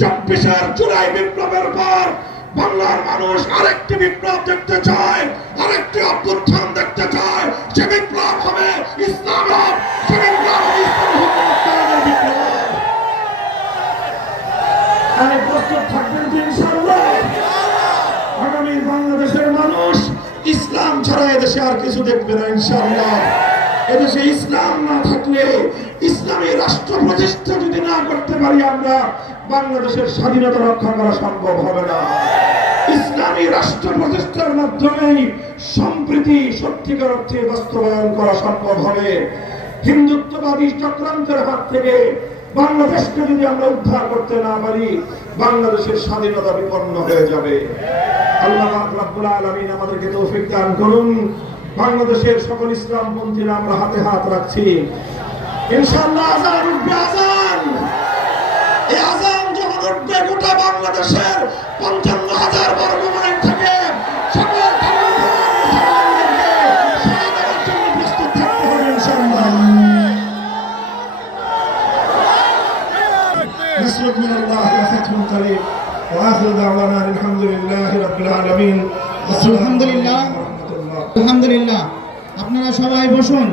24 জুলাই বিপ্লবের পর বাংলার মানুষ আরেকটি বিপ্লব দেখতে চায়, আরেকটি অভ্যুত্থান দেখতে চায়। সে বিপ্লব হবে ইসলাম, সে বিপ্লব হবে ইসলামের বিপ্লব। আমি প্রস্তুত থাকবেন ইনশাআল্লাহ। আগামী বাংলাদেশের মানুষ ইসলাম ছাড়া এদেশে আর কিছু দেখবে না ইনশাআল্লাহ। এদেশে ইসলাম না থাকলে, ইসলামী রাষ্ট্র প্রতিষ্ঠা যদি না করতে পারি আমরা, বাংলাদেশের স্বাধীনতা রক্ষা করা সম্ভব হবে না। ইসলামী রাষ্ট্র প্রতিষ্ঠার মাধ্যমেই সম্প্রীতি সত্যিকার অর্থে বাস্তবায়ন করা সম্ভব হবে। হিন্দুত্ববাদী চক্রান্তের হাত থেকে বাংলাদেশকে যদি আমরা উদ্ধার করতে না পারি, বাংলাদেশের স্বাধীনতা বিপন্ন হয়ে যাবে। আল্লাহ রাব্বুল আলামিন আমাদেরকে তৌফিক দান করুন। বাংলাদেশের সকল ইসলামপন্থীরা আমরা হাতে হাত রাখছি, ইনশাআল্লাহ আযান উঠবে, আযান। এই আযান যখন উঠবে গোটা বাংলাদেশের 55,000 বর্গ মাইল থেকে সকল ধর্মকে সারা দেওয়ার জন্য প্রস্তুত থাকতে হবে ইনশাআল্লাহ। نصر من الله وفتح قريب واخر دعوانا الحمد لله رب العالمين। আলহামদুলিল্লাহ, আলহামদুলিল্লাহ। আপনারা সবাই বসুন।